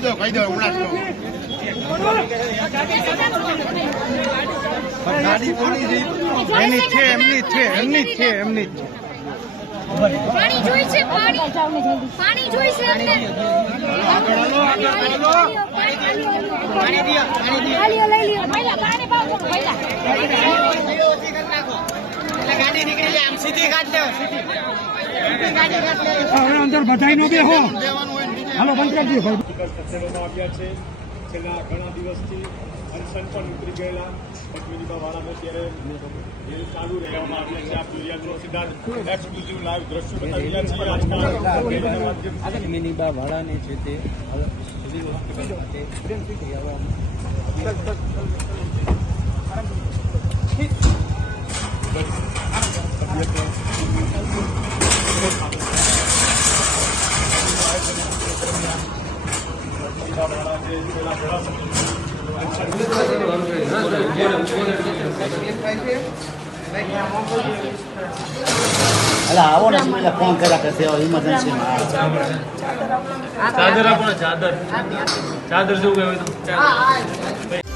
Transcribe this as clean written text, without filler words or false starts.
કહી દો હમણાં ગાડી કોની એમની છે એમની છે એમની છે એમની જ પાણી જોઈ છે પાણી જોઈ છે અમને પાણી દિયો લઈ લ્યો પહેલા પાણી પાવો પહેલા ગાડી નીકળી જાય આમ સીધી કાઢ દો સીધી ગાડી કાઢ લે અંદર બધાઈ ન બેહો હાલો બંધ કરી દો ખસેડવામાં આવ્યા છે છેલ્લા ઘણા દિવસથી અનશન પણ ઉતરી ગયેલા પશ્ચિમીબા વાળાને ત્યારે જેલ ચાલુ રહેવામાં આવ્યા છે. આપ જોઈ રહ્યા છો સીધા એક્સક્લુઝિવ લાઈવ દ્રશ્યો બતાવી રહ્યા છીએ આજના પશ્ચિમીબા વાળાને છે તે આવો ને ફોન કર્યા કરશે ઇમરજન્સી ચાદર આપો ને ચાદર જેવું કહેવાય તો